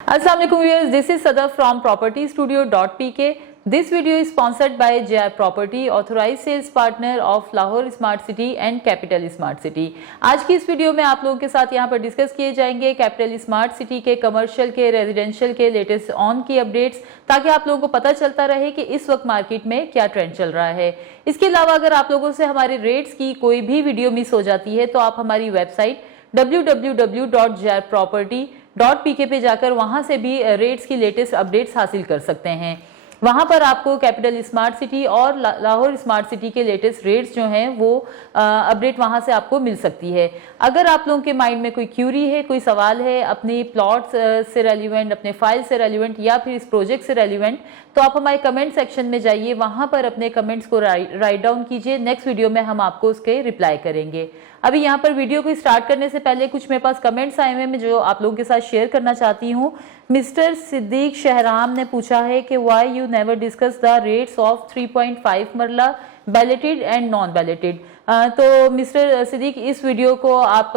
Assalamu alaikum viewers, this is Sadaf from propertystudio.pk. This video is sponsored by JI Property, authorized sales partner of Lahore Smart City and Capital Smart City. आज की इस video में आप लोगों के साथ यहाँ पर डिस्कस किए जाएंगे कैपिटल स्मार्ट सिटी के कमर्शियल के रेजिडेंशियल के लेटेस्ट ऑन की अपडेट्स, ताकि आप लोगों को पता चलता रहे कि इस वक्त मार्केट में क्या ट्रेंड चल रहा है। इसके अलावा अगर आप लोगों से हमारे रेट्स की कोई भी वीडियो मिस हो जाती है तो आप हमारी वेबसाइट www.jiproperty.pk पे जाकर वहां से भी रेट्स की लेटेस्ट अपडेट्स हासिल कर सकते हैं। वहां पर आपको कैपिटल स्मार्ट सिटी और लाहौर स्मार्ट सिटी के लेटेस्ट रेट्स जो हैं वो अपडेट वहां से आपको मिल सकती है। अगर आप लोगों के माइंड में कोई क्यूरी है, कोई सवाल है अपने प्लॉट्स से रेलिवेंट, अपने फाइल से रेलिवेंट या फिर इस प्रोजेक्ट से रेलिवेंट, तो आप हमारे कमेंट सेक्शन में जाइए, वहां पर अपने कमेंट्स को राइट डाउन कीजिए। नेक्स्ट वीडियो में हम आपको उसके रिप्लाई करेंगे। अभी यहाँ पर वीडियो को स्टार्ट करने से पहले कुछ मेरे पास कमेंट्स आए हुए हैं जो आप लोगों के साथ शेयर करना चाहती हूँ। मिस्टर सिद्दीक शहराम ने पूछा है कि why you never discuss the rates of 3.5 मरला बैलेटेड एंड नॉन बैलेटेड। तो मिस्टर सिद्दीक, इस वीडियो को आप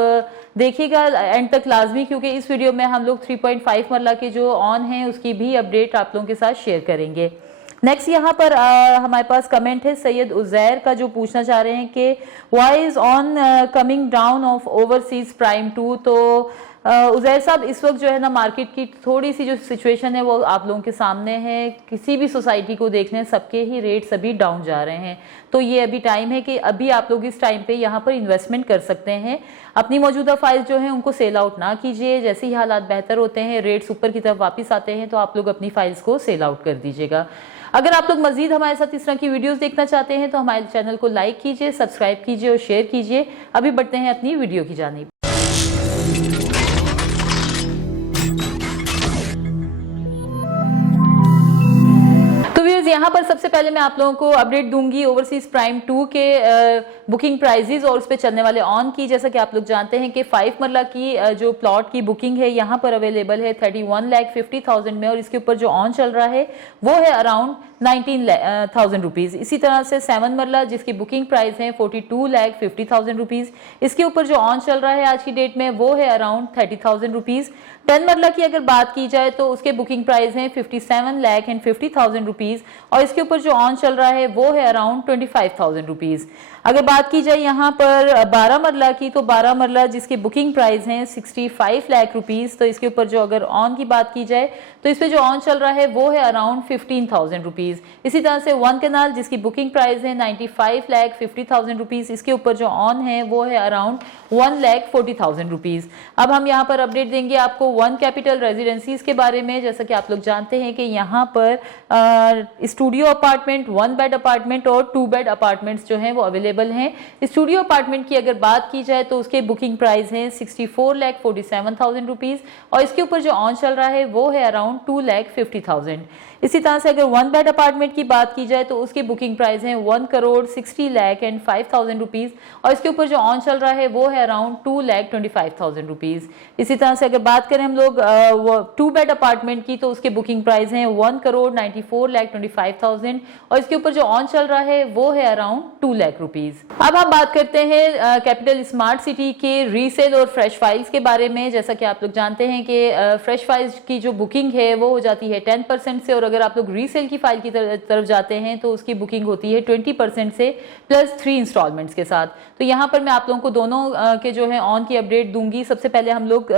देखिएगा एंड तक लाजमी, क्योंकि इस वीडियो में हम लोग 3.5 मरला के जो ऑन हैं उसकी भी अपडेट आप लोगों के साथ शेयर करेंगे। नेक्स्ट यहाँ पर हमारे पास कमेंट है सैयद उजैर का, जो पूछना चाह रहे हैं कि why is on coming down of overseas prime 2। तो उजैर साहब, इस वक्त जो है ना मार्केट की थोड़ी सी जो सिचुएशन है वो आप लोगों के सामने है। किसी भी सोसाइटी को देख लें, सबके ही रेट्स अभी डाउन जा रहे हैं। तो ये अभी टाइम है कि अभी आप लोग इस टाइम पे यहाँ पर इन्वेस्टमेंट कर सकते हैं। अपनी मौजूदा फाइल्स जो हैं उनको सेल आउट ना कीजिए। जैसे ही हालात बेहतर होते हैं, रेट्स ऊपर की तरफ वापस आते हैं, तो आप लोग अपनी फाइल्स को सेल आउट कर दीजिएगा। अगर आप लोग मजीद हमारे साथ इस तरह की वीडियोस देखना चाहते हैं तो हमारे चैनल को लाइक कीजिए, सब्सक्राइब कीजिए और शेयर कीजिए। अभी बढ़ते हैं अपनी वीडियो की जानिब। तो व्यूअर्स, यहाँ पर सबसे पहले मैं आप लोगों को अपडेट दूंगी ओवरसीज प्राइम 2 के बुकिंग प्राइजेस और उस पर चलने वाले ऑन की। जैसा कि आप लोग जानते हैं कि 5 मरला की जो प्लॉट की बुकिंग है यहाँ पर अवेलेबल है 31,50,000 में, और इसके ऊपर जो ऑन चल रहा है वो है अराउंड 19,000 रुपीज। इसी तरह से 7 मरला जिसकी बुकिंग प्राइस है 42,50,000 रुपीज, इसके ऊपर जो ऑन चल रहा है आज की डेट में वो है अराउंड 30,000 रुपीज। 10 मरला की अगर बात की जाए तो उसके बुकिंग प्राइस है 57,50,000 रुपीज, और इसके ऊपर जो ऑन चल रहा है वो है अराउंड 25,000 रुपीज। अगर बात की जाए यहाँ पर 12 मरला की, तो 12 मरला जिसकी बुकिंग प्राइस है 65 लाख रुपीज, तो इसके ऊपर जो अगर ऑन की बात की जाए तो इस पे जो ऑन चल रहा है वो है अराउंड 15,000 रुपीज। इसी तरह से 1 कैनाल जिसकी बुकिंग प्राइस है 95,50,000 रुपीज, इसके ऊपर जो ऑन है वो है अराउंड 1,40,000 रुपीज। अब हम यहाँ पर अपडेट देंगे आपको 1 कैपिटल रेजिडेंसीज के बारे में। जैसा कि आप लोग जानते हैं कि यहाँ पर स्टूडियो अपार्टमेंट, 1 बेड अपार्टमेंट और 2 बेड अपार्टमेंट्स जो हैं वो अवेलेबल हैं। स्टूडियो अपार्टमेंट की अगर बात की जाए तो उसके बुकिंग प्राइस है 64,47,000 रुपीज, और इसके ऊपर जो ऑन चल रहा है वो है अराउंड 2,50,000। इसी तरह से अगर 1 बेड अपार्टमेंट की बात की जाए तो उसकी बुकिंग प्राइस है 1,60,05,000 रुपीज, और इसके ऊपर जो ऑन चल रहा है वो है अराउंड 2,25,000 रुपीज। इसी तरह से अगर बात करें हम लोग 2 बेड अपार्टमेंट की, तो उसके बुकिंग प्राइस है 1,94,25,000, और इसके ऊपर जो ऑन चल रहा है वो है अराउंड 2 लाख रुपीज। अब हम बात करते हैं कैपिटल स्मार्ट सिटी के रीसेल और फ्रेश फाइल्स के बारे में। जैसा कि आप लोग जानते हैं कि फ्रेश फाइल्स की जो बुकिंग है वो हो जाती है 10% से, और अगर आप लोग रीसेल की फाइल की तरफ जाते हैं तो उसकी बुकिंग होती है 20% से प्लस 3 इंस्टॉलमेंट्स के साथ। तो यहाँ पर मैं आप लोगों को दोनों के जो है ऑन की अपडेट दूंगी। सबसे पहले हम लोग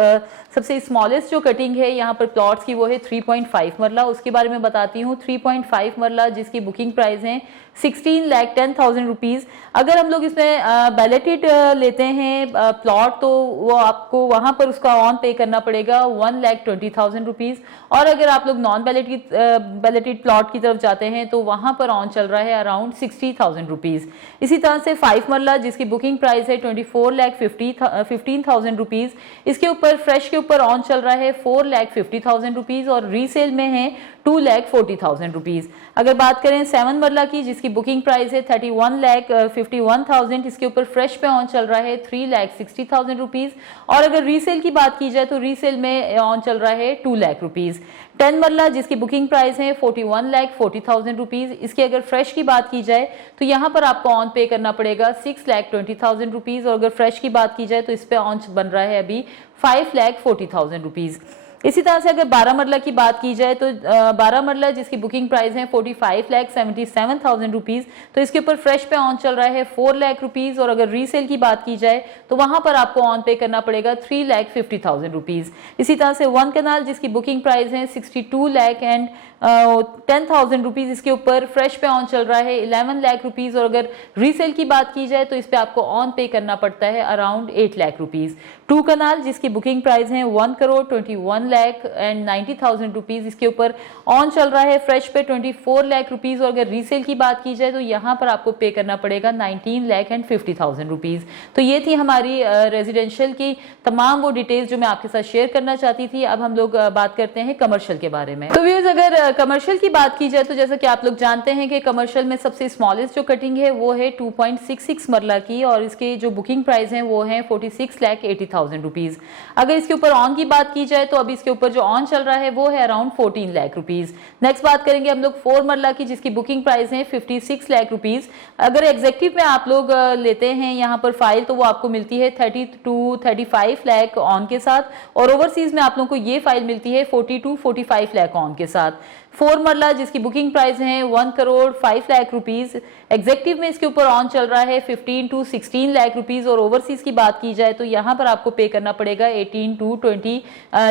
सबसे स्मॉलेस्ट जो कटिंग है यहाँ पर प्लॉट्स की वो है 3.5 मरला, उसके बारे में बताती हूँ। 3.5 मरला जिसकी बुकिंग प्राइस है 16,10,000 रुपीज। अगर हम लोग इसमें बैलेटेड लेते हैं प्लॉट, तो वो आपको वहां पर उसका ऑन पे करना पड़ेगा 1,20,000 रुपीज, और अगर आप लोग नॉन बैलेटेड प्लॉट की तरफ जाते हैं तो वहां पर ऑन चल रहा है अराउंड 60,000 रुपीज। इसी तरह से 5 मरला जिसकी बुकिंग प्राइस है 24,15,000 रुपीज, इसके ऊपर फ्रेश के ऊपर ऑन चल रहा है 4,50,000 रुपीज, और रीसेल में है 2,40,000 रुपीज। अगर बात करें 7 मरला की जिसकी बुकिंग प्राइस है 31,51,000, इसके ऊपर फ्रेश पे ऑन चल रहा है 3,60,000 रुपीज, और अगर रीसेल की बात की जाए तो रीसेल में ऑन चल रहा है 2 लाख रुपीज। 10 मरला जिसकी बुकिंग प्राइस है 41,40,000 रुपीज, इसकी अगर फ्रेश की बात की जाए तो यहाँ पर आपको ऑन पे करना पड़ेगा 6,20,000 रुपीज, और अगर फ्रेश की बात की जाए तो इस पे ऑन बन रहा है अभी 5,40,000 रुपीज। इसी तरह से अगर 12 मरला की बात की जाए तो 12 मरला जिसकी बुकिंग प्राइस है 45,77,000 रुपीज, तो इसके ऊपर फ्रेश पे ऑन चल रहा है 4 लाख रुपीज, और अगर रीसेल की बात की जाए तो वहां पर आपको ऑन पे करना पड़ेगा 3,50,000 रुपीज। इसी तरह से 1 कनाल जिसकी बुकिंग प्राइस है 62,10,000 रुपीज, इसके ऊपर फ्रेश पे ऑन चल रहा है 11 लाख रुपीज, और अगर रीसेल की बात की जाए तो इस पे आपको ऑन पे करना पड़ता है अराउंड 8 लाख रुपीज। 2 कनाल जिसकी बुकिंग प्राइस है 1,21,90,000 रुपीज, इसके ऊपर ऑन चल रहा है फ्रेश पे 24 लाख रुपीज, और अगर रीसेल की बात की जाए तो यहाँ पर आपको पे करना पड़ेगा 19,50,000 रुपीज। तो ये थी हमारी रेजिडेंशियल की तमाम वो डिटेल्स जो मैं आपके साथ शेयर करना चाहती थी। अब हम लोग बात करते हैं कमर्शियल के बारे में। तो व्यूअर्स, अगर कमर्शियल की बात की जाए तो जैसा कि आप लोग जानते हैं कि कमर्शियल में सबसे स्मॉलेस्ट जो कटिंग है वो है 2.66 मरला की, और इसके जो बुकिंग प्राइस है वो है 46,80,000 रुपीज। अगर इसके ऊपर ऑन की बात की जाए तो अभी इसके ऊपर जो ऑन चल रहा है वो है अराउंड 14 लाख रुपीज। नेक्स्ट बात करेंगे हम लोग 4 मरला की जिसकी बुकिंग प्राइस है 56 लाख रुपीज। अगर एग्जेक्टिव में आप लोग लेते हैं यहाँ पर फाइल तो वो आपको मिलती है 30 to 35 लाख ऑन के साथ, और ओवरसीज में आप लोगों को ये फाइल मिलती है 40 to 45 लाख ऑन के साथ। 4 मरला जिसकी बुकिंग प्राइस है 1,05 लाख रुपीज, एग्जेक्टिव में इसके ऊपर ऑन चल रहा है 15 to 16 लाख रुपीज, और ओवरसीज की बात की जाए तो यहाँ पर आपको पे करना पड़ेगा 18 to 20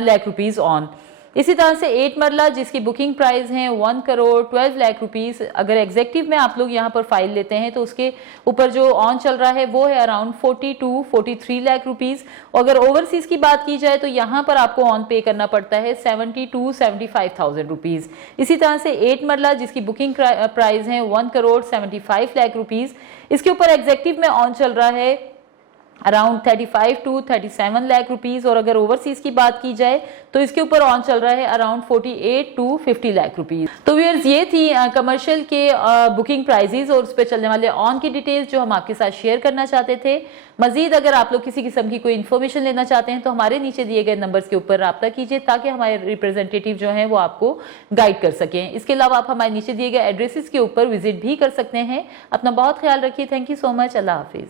लाख रुपीज ऑन। इसी तरह से 8 मरला जिसकी बुकिंग प्राइस है 1,12 लाख रुपीस, अगर एग्जेक्टिव में आप लोग यहाँ पर फाइल लेते हैं तो उसके ऊपर जो ऑन चल रहा है वो है अराउंड 40 to 43 लाख रुपीस, और अगर ओवरसीज की बात की जाए तो यहाँ पर आपको ऑन पे करना पड़ता है 70 to 75,000 रुपीज। इसी तरह से 8 मरला जिसकी बुकिंग प्राइस है 1,75 लाख रुपीस, इसके ऊपर एग्जेक्टिव में ऑन चल रहा है अराउंड 35 to 37 लाख रुपीस, और अगर ओवरसीज की बात की जाए तो इसके ऊपर ऑन चल रहा है अराउंड 48 to 50 लाख रुपीस। तो व्यूअर्स, ये थी कमर्शियल के बुकिंग प्राइजेस और उस पर चलने वाले ऑन की डिटेल्स जो हम आपके साथ शेयर करना चाहते थे। मजीद अगर आप लोग किसी किस्म की कोई इन्फॉर्मेशन लेना चाहते हैं तो हमारे नीचे दिए गए नंबर्स के ऊपर राब्ता कीजिए ताकि हमारे रिप्रेजेंटेटिव जो हैं वो आपको गाइड कर सकें। इसके अलावा आप हमारे नीचे दिए गए एड्रेसेस के ऊपर विजिट भी कर सकते हैं। अपना बहुत ख्याल रखिए। Thank you so much. Allah Hafiz.